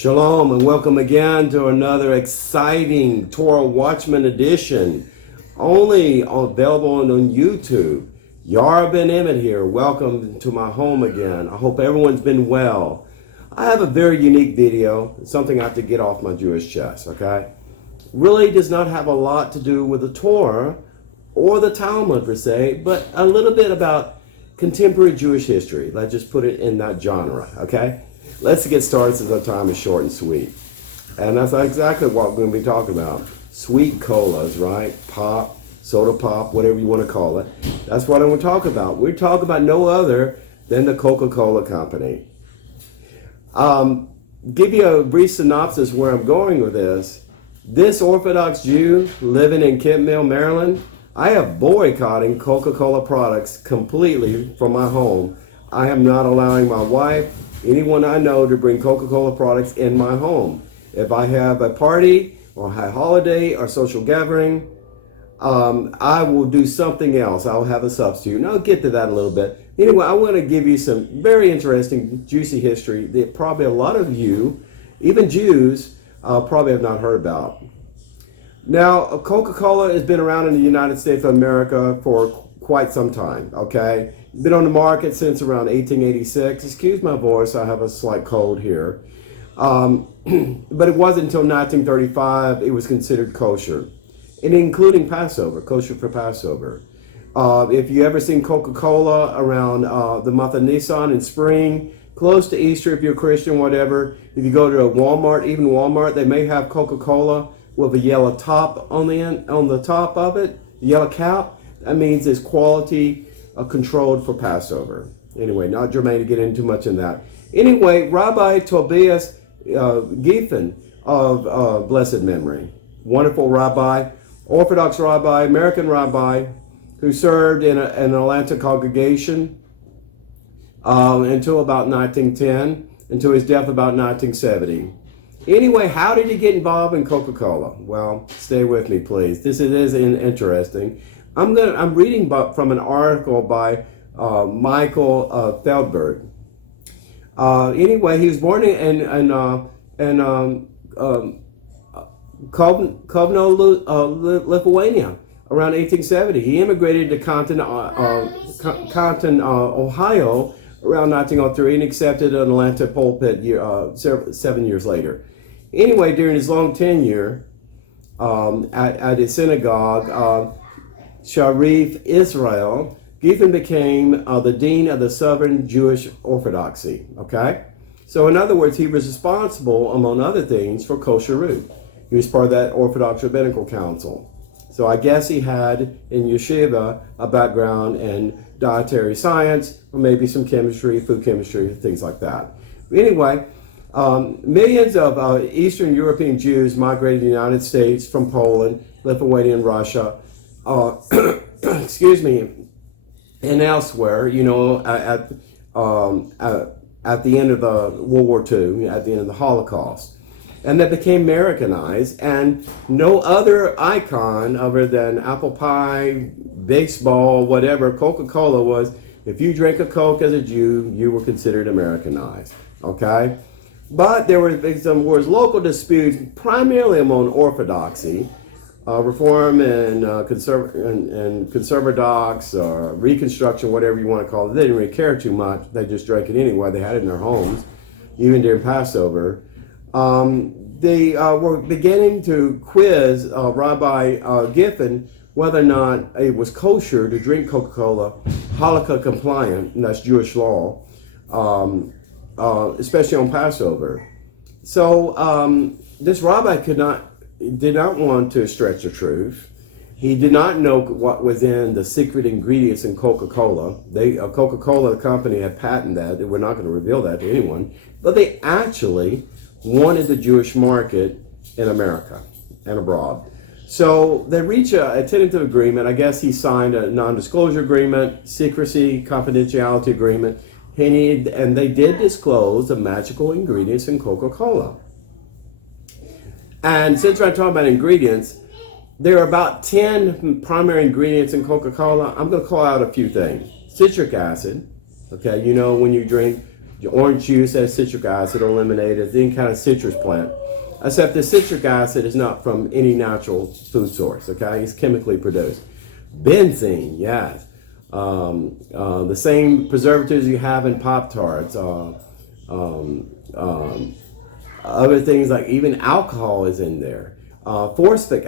Shalom and welcome again to another exciting Torah Watchman edition, only available on YouTube. Ben-Emmett here. Welcome to my home again. I hope everyone's been well. I have a very unique video, something I have to get off my Jewish chest, okay? Really does not have a lot to do with the Torah or the Talmud per se, but a little bit about contemporary Jewish history. Let's just put it in that genre, okay? Let's get started since our time is short and sweet. And that's exactly what we're going to be talking about. Sweet colas, right? Pop, soda pop, whatever you want to call it. That's what I'm going to talk about. We're talking about no other than the Coca-Cola company. Give you a brief synopsis where I'm going with this. This Orthodox Jew living in Kent Mill, Maryland, I am boycotting Coca-Cola products completely from my home. I am not allowing my wife, anyone I know, to bring Coca-Cola products in my home. If I have a party or a holiday or social gathering, I will do something else. I'll have a substitute. And I'll get to that in a little bit. Anyway, I want to give you some very interesting, juicy history that probably a lot of you, even Jews, probably have not heard about. Now, Coca-Cola has been around in the United States of America for quite some time, okay? Been on the market since around 1886. Excuse my voice, I have a slight cold here. But it wasn't until 1935 it was considered kosher, and including Passover, kosher for Passover. If you ever seen Coca-Cola around the month of Nisan in spring, close to Easter if you're a Christian, whatever, if you go to a Walmart, even Walmart, they may have Coca-Cola with a yellow top on the top of it, yellow cap. That means it's quality controlled for Passover. Anyway, not germane to get into much in that. Anyway, Rabbi Tobias Giffen of blessed memory, wonderful rabbi, Orthodox rabbi, American rabbi, who served in an Atlanta congregation until about 1910, until his death about 1970. Anyway, how did he get involved in Coca-Cola? Well, stay with me, please. This is interesting. I'm reading from an article by Michael Feldberg. Anyway, he was born in Kovno, Lithuania, around 1870. He immigrated to Compton, Ohio, around 1903, and accepted an Atlanta pulpit 7 years later. Anyway, during his long tenure at a synagogue, Sharif, Israel, Giffen became the dean of the Southern Jewish Orthodoxy, okay? So in other words, he was responsible, among other things, for Kosher root. He was part of that Orthodox Rabbinical Council. So I guess he had, in yeshiva, a background in dietary science, or maybe some chemistry, food chemistry, things like that. Anyway, millions of Eastern European Jews migrated to the United States from Poland, Lithuania, and Russia, excuse me, and elsewhere, you know, at the end of the World War II, at the end of the Holocaust. And they became Americanized, and no other icon other than apple pie, baseball, whatever, Coca-Cola was, if you drank a Coke as a Jew, you were considered Americanized, okay? But there was local disputes, primarily among Orthodoxy, Reform and Conservadox, or Reconstruction, whatever you want to call it. They didn't really care too much. They just drank it anyway. They had it in their homes, even during Passover. They were beginning to quiz Rabbi Giffen whether or not it was kosher to drink Coca-Cola, halakha compliant, and that's Jewish law, especially on Passover. So this rabbi did not want to stretch the truth. He did not know what was in the secret ingredients in Coca-Cola. Coca-Cola, the company, had patented that. They were not going to reveal that to anyone. But they actually wanted the Jewish market in America and abroad. So they reached a tentative agreement. I guess he signed a non-disclosure agreement, secrecy, confidentiality agreement, and they did disclose the magical ingredients in Coca-Cola. And since we're talking about ingredients, there are about 10 primary ingredients in Coca-Cola. I'm going to call out a few things. Citric acid, okay, you know when you drink Orange juice has citric acid, or lemonade is any kind of citrus plant. Except the citric acid is not from any natural food source, okay? It's chemically produced. Benzene, yes. The same preservatives you have in Pop-Tarts. Other things like even alcohol is in there. Phosphoric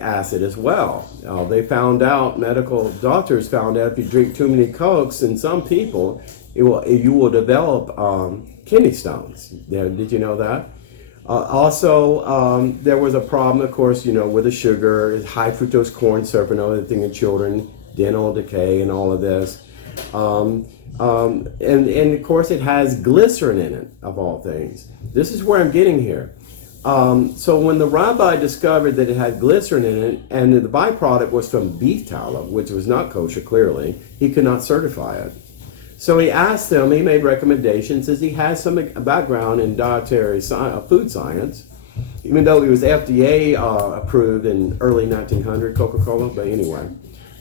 acid as well. They found out, medical doctors found out, if you drink too many Cokes in some people, you will develop kidney stones. Did you know that? Also, there was a problem, of course, with the sugar, high fructose corn syrup and other thing in children, dental decay and all of this. And of course, it has glycerin in it, of all things. This is where I'm getting here. So when the rabbi discovered that it had glycerin in it, and the byproduct was from beef tallow, which was not kosher, clearly, he could not certify it. So he asked them, he made recommendations, as he has some background in dietary food science, even though he was FDA approved in early 1900, Coca-Cola, but anyway.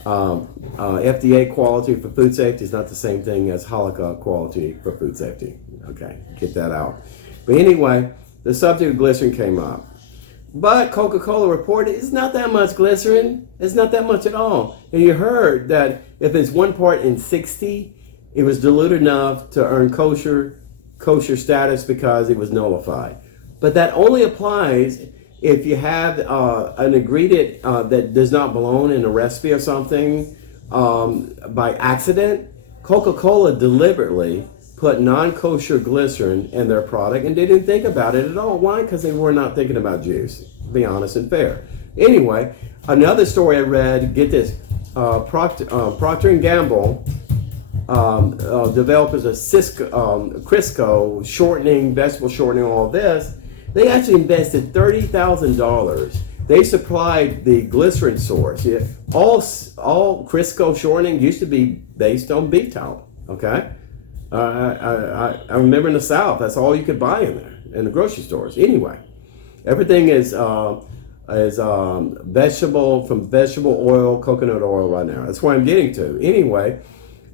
FDA quality for food safety is not the same thing as halakha quality for food safety. Okay, get that out. But anyway, the subject of glycerin came up. But Coca-Cola reported it's not that much glycerin. It's not that much at all. And you heard that if it's 1 part in 60, it was diluted enough to earn kosher status because it was nullified. But that only applies if you have an ingredient that does not belong in a recipe or something by accident. Coca-Cola deliberately put non-kosher glycerin in their product, and they didn't think about it at all. Why? Because they were not thinking about Jews, to be honest and fair. Anyway, another story I read, get this, Procter & Gamble, developers of Crisco, shortening, vegetable shortening, all this, they actually invested $30,000. They supplied the glycerin source. Yeah, all Crisco shortening used to be based on beef tallow, okay? I remember in the South, that's all you could buy in there, in the grocery stores. Anyway, everything is vegetable oil, coconut oil right now. That's where I'm getting to. Anyway,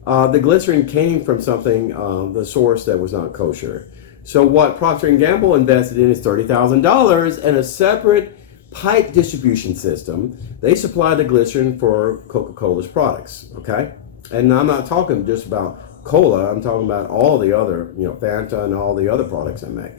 the glycerin came from something, the source that was not kosher. So what Procter & Gamble invested in is $30,000 and a separate pipe distribution system. They supply the glycerin for Coca-Cola's products, okay? And I'm not talking just about cola, I'm talking about all the other, Fanta and all the other products they make.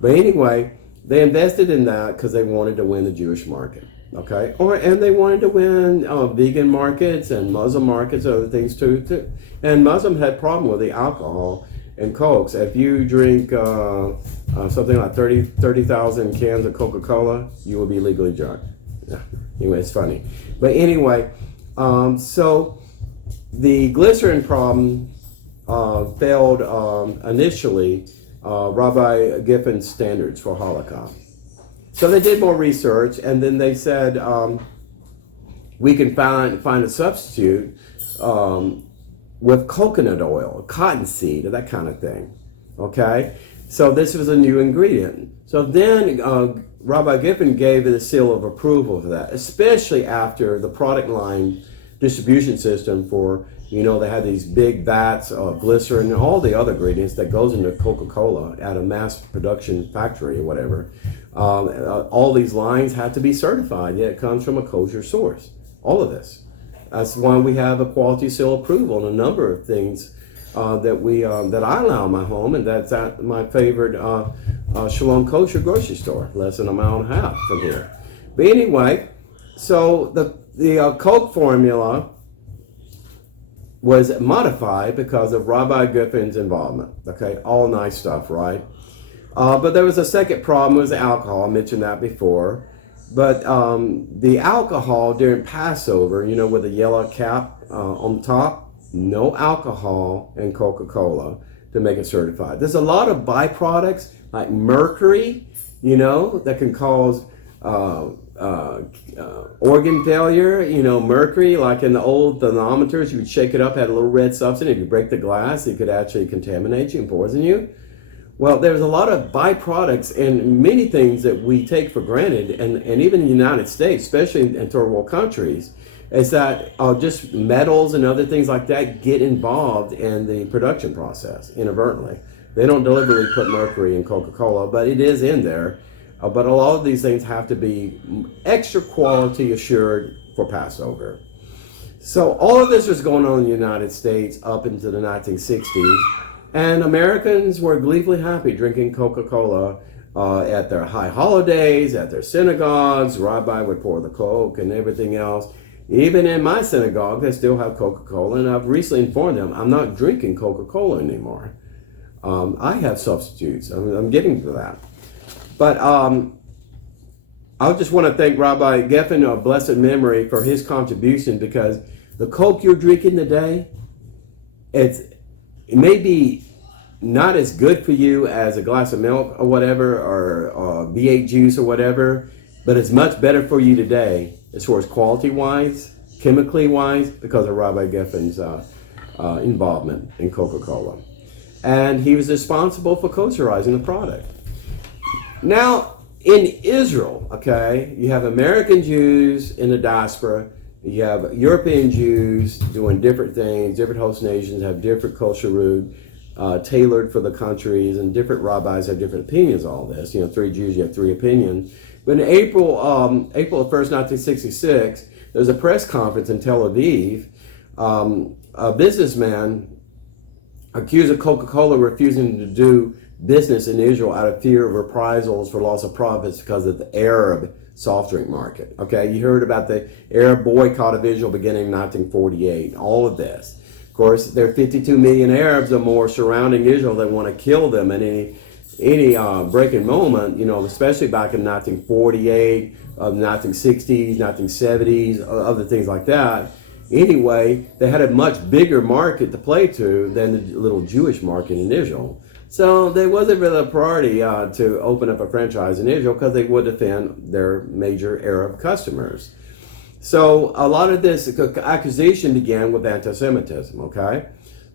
But anyway, they invested in that because they wanted to win the Jewish market, okay? And they wanted to win vegan markets and Muslim markets, other things too. And Muslim had problem with the alcohol and Cokes. If you drink something like 30,000 cans of Coca-Cola, you will be legally drunk. Yeah. Anyway, it's funny. But anyway, so the glycerin problem failed initially Rabbi Giffin's standards for halakha. So they did more research, and then they said we can find a substitute with coconut oil, cottonseed, or that kind of thing. Okay, so this was a new ingredient. So then Rabbi Giffen gave it a seal of approval for that, especially after the product line distribution system for, they had these big vats of glycerin and all the other ingredients that goes into Coca-Cola at a mass production factory or whatever. All these lines had to be certified. Yeah, it comes from a kosher source. All of this. That's why we have a quality seal approval on a number of things that I allow in my home, and that's at my favorite Shalom Kosher grocery store, less than a mile and a half from here. But anyway, so the Coke formula was modified because of Rabbi Giffin's involvement. Okay, all nice stuff, right? But there was a second problem, was alcohol. I mentioned that before. But the alcohol during Passover, with a yellow cap on top, no alcohol in Coca-Cola to make it certified. There's a lot of byproducts like mercury, that can cause organ failure. Mercury, like in the old thermometers, you would shake it up, had a little red substance. If you break the glass, it could actually contaminate you and poison you. Well, there's a lot of byproducts and many things that we take for granted, and even in the United States, especially in third world countries, is that just metals and other things like that get involved in the production process inadvertently. They don't deliberately put mercury in Coca-Cola, but it is in there. But a lot of these things have to be extra quality assured for Passover. So all of this was going on in the United States up into the 1960s, and Americans were gleefully happy drinking Coca-Cola at their high holidays, at their synagogues. Rabbi would pour the Coke and everything else. Even in my synagogue, they still have Coca-Cola, and I've recently informed them I'm not drinking Coca-Cola anymore. I have substitutes. I'm getting to that. But I just want to thank Rabbi Geffen of blessed memory for his contribution, because the Coke you're drinking today, it may be not as good for you as a glass of milk or whatever, or V8 juice or whatever, but it's much better for you today as far as quality-wise, chemically-wise, because of Rabbi Geffen's involvement in Coca-Cola. And he was responsible for kosherizing the product. Now, in Israel, okay, you have American Jews in the diaspora, you have European Jews doing different things, different host nations have different kosher root, tailored for the countries, and different rabbis have different opinions on all this. 3 Jews, you have 3 opinions. But in April 1st, 1966, there was a press conference in Tel Aviv. A businessman accused of Coca-Cola refusing to do business in Israel out of fear of reprisals for loss of profits because of the Arab soft drink market. Okay, you heard about the Arab boycott of Israel beginning in 1948, all of this. Of course, there are 52 million Arabs or more surrounding Israel that want to kill them at any breaking moment, especially back in 1948, 1960s, 1970s, other things like that. Anyway, they had a much bigger market to play to than the little Jewish market in Israel. So there wasn't really a priority to open up a franchise in Israel because they would defend their major Arab customers. So a lot of this accusation began with anti-Semitism, okay?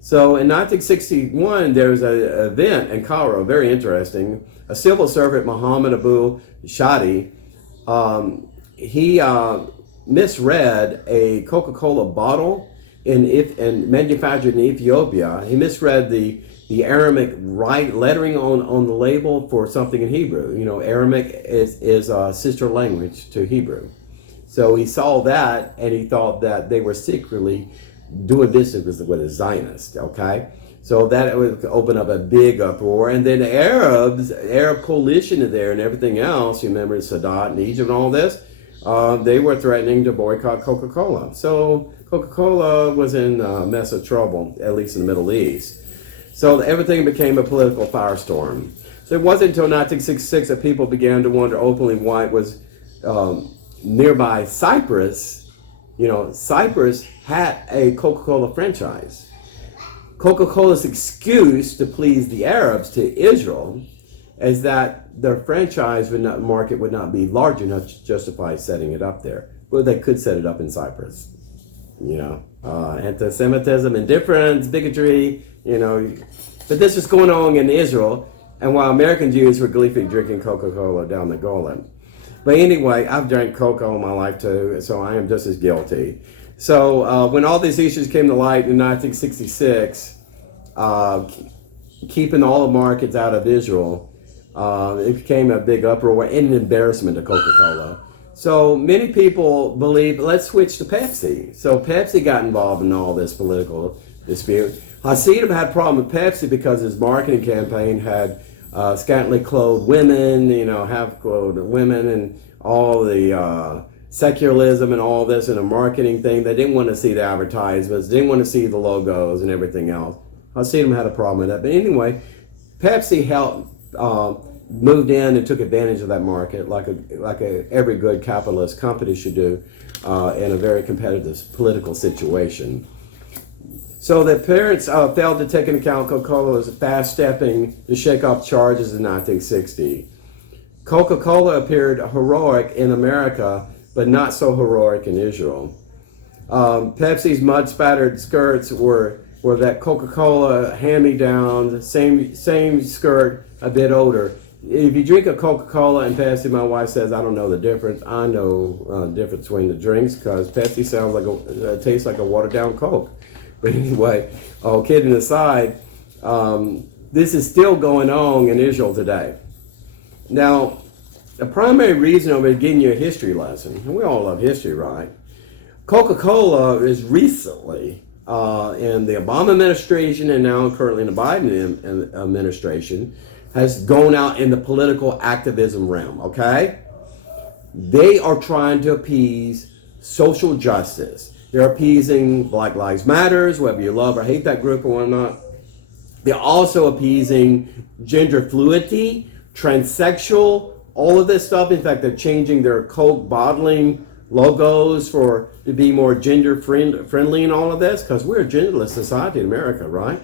So in 1961, there was an event in Cairo, very interesting. A civil servant, Muhammad Abu Shadi, he misread a Coca-Cola bottle and manufactured in Ethiopia. He misread the Aramaic lettering on the label for something in Hebrew. Aramaic is a sister language to Hebrew. So he saw that and he thought that they were secretly doing business with a Zionist, okay? So that would open up a big uproar. And then the Arab coalition is there and everything else. You remember Sadat and Egypt and all this? They were threatening to boycott Coca-Cola. So Coca-Cola was in a mess of trouble, at least in the Middle East. So everything became a political firestorm. So it wasn't until 1966 that people began to wonder openly why it was nearby Cyprus. Cyprus had a Coca-Cola franchise. Coca-Cola's excuse to please the Arabs to Israel is that their franchise market would not be large enough to justify setting it up there. But they could set it up in Cyprus. Anti-Semitism, indifference, bigotry, But this was going on in Israel, and while American Jews were gleefully drinking Coca-Cola down the Golan. But anyway, I've drank Coke all my life too, so I am just as guilty. So when all these issues came to light in 1966, keeping all the markets out of Israel, it became a big uproar and an embarrassment to Coca-Cola. So many people believe, let's switch to Pepsi. So Pepsi got involved in all this political dispute. Hasidim had a problem with Pepsi because his marketing campaign had scantily clothed women, half-clothed women, and all the secularism and all this in a marketing thing. They didn't want to see the advertisements, didn't want to see the logos and everything else. Hasidim had a problem with that. But anyway, Pepsi moved in and took advantage of that market like every good capitalist company should do in a very competitive political situation. So the parents failed to take into account Coca-Cola as fast-stepping to shake off charges in 1960. Coca-Cola appeared heroic in America, but not so heroic in Israel. Pepsi's mud-spattered skirts were that Coca-Cola hand-me-down, same skirt, a bit older. if you drink a Coca-Cola and Pepsi, my wife says I don't know the difference. I know the difference between the drinks because Pepsi sounds like tastes like a watered down Coke. But anyway, all kidding aside, this is still going on in Israel today. Now, the primary reason I'm getting you a history lesson, and we all love history, right? Coca-Cola is recently in the Obama administration and now currently in the Biden administration has gone out in the political activism realm, okay? They are trying to appease social justice. They're appeasing Black Lives Matters, whether you love or hate that group or whatnot. They're also appeasing gender fluidity, transsexual, all of this stuff. In fact, they're changing their Coke bottling logos to be more gender friendly and all of this, because we're a genderless society in America, right?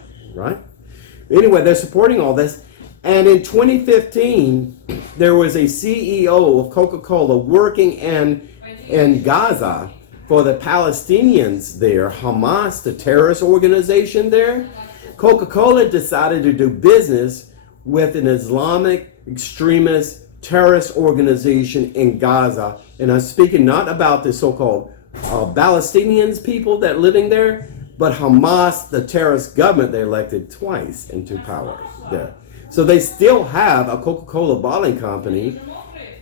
Anyway, they're supporting all this. And in 2015, there was a CEO of Coca-Cola working in Gaza for the Palestinians there, Hamas, the terrorist organization there. Coca-Cola decided to do business with an Islamic extremist terrorist organization in Gaza. And I'm speaking not about the so-called Palestinians people that living there, but Hamas, the terrorist government they elected twice into power there. So they still have a Coca-Cola bottling company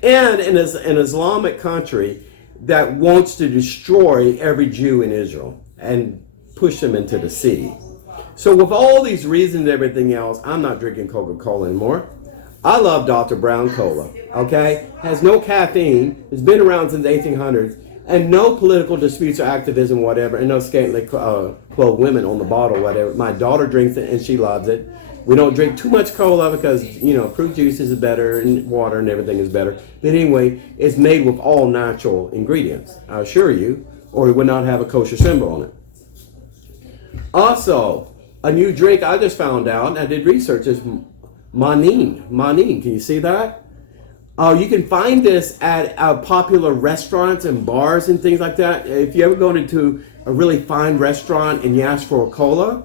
and in an Islamic country that wants to destroy every Jew in Israel and push them into the sea. So with all these reasons and everything else, I'm not drinking Coca-Cola anymore. I love Dr. Brown Cola, okay? Has no caffeine, it's been around since the 1800s, and no political disputes or activism, whatever, and no scantily clothed women on the bottle, whatever. My daughter drinks it and she loves it. We don't drink too much cola because, fruit juices is better and water and everything is better. But anyway, it's made with all natural ingredients, I assure you, or it would not have a kosher symbol on it. Also, a new drink I just found out, and I did research, is Manine. Manine, can you see that? You can find this at popular restaurants and bars and things like that. If you ever go into a really fine restaurant and you ask for a cola,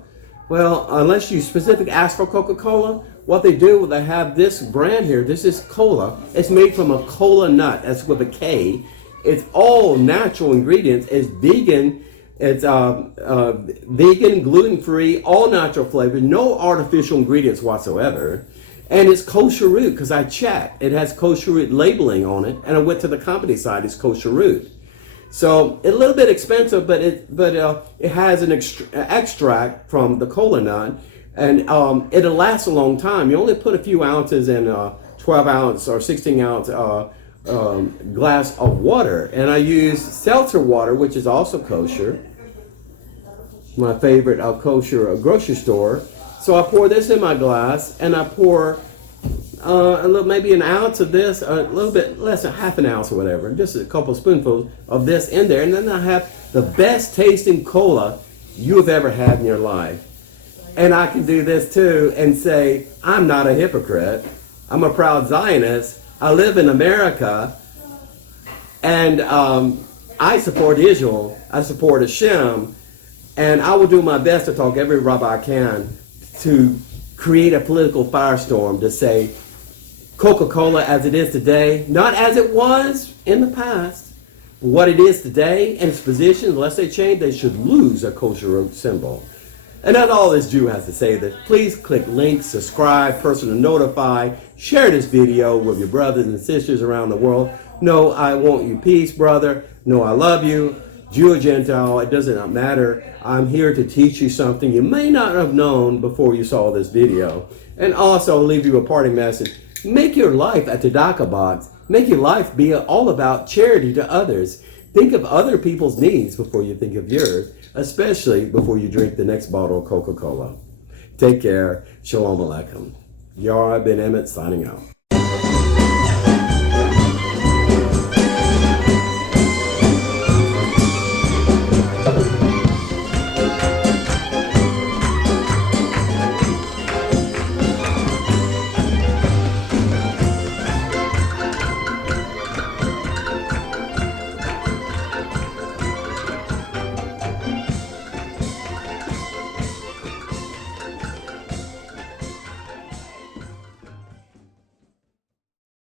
well, unless you specifically ask for Coca-Cola, what they do, they have this brand here. This is cola. It's made from a cola nut. That's with a K. It's all natural ingredients. It's vegan. It's vegan, gluten-free, all natural flavors, no artificial ingredients whatsoever. And it's kosher root, because I checked. It has kosher root labeling on it, and I went to the company side. It's kosher root. So a little bit expensive, but it has an extract from the cola nut, and it'll last a long time. You only put a few ounces in a 12-ounce or 16-ounce glass of water, and I use seltzer water, which is also kosher. My favorite kosher grocery store. So I pour this in my glass, and I pour maybe an ounce of this, a little bit less than half an ounce or whatever, just a couple spoonfuls of this in there, and then I have the best tasting cola you have ever had in your life. And I can do this too and say, I'm not a hypocrite. I'm a proud Zionist. I live in America, and I support Israel. I support Hashem, and I will do my best to talk every rabbi I can to create a political firestorm to say Coca-Cola as it is today, not as it was in the past, but what it is today and its position, unless they change, they should lose a kosher symbol. And that's all this Jew has to say. That please click links, subscribe, person to notify, share this video with your brothers and sisters around the world. No, I want you peace, brother. No, I love you. Jew or Gentile, it does not matter. I'm here to teach you something you may not have known before you saw this video. And also leave you a parting message. Make your life a tzedakah box. Make your life be all about charity to others. Think of other people's needs before you think of yours, especially before you drink the next bottle of Coca-Cola. Take care. Shalom Aleichem. Ben-Emmett signing out.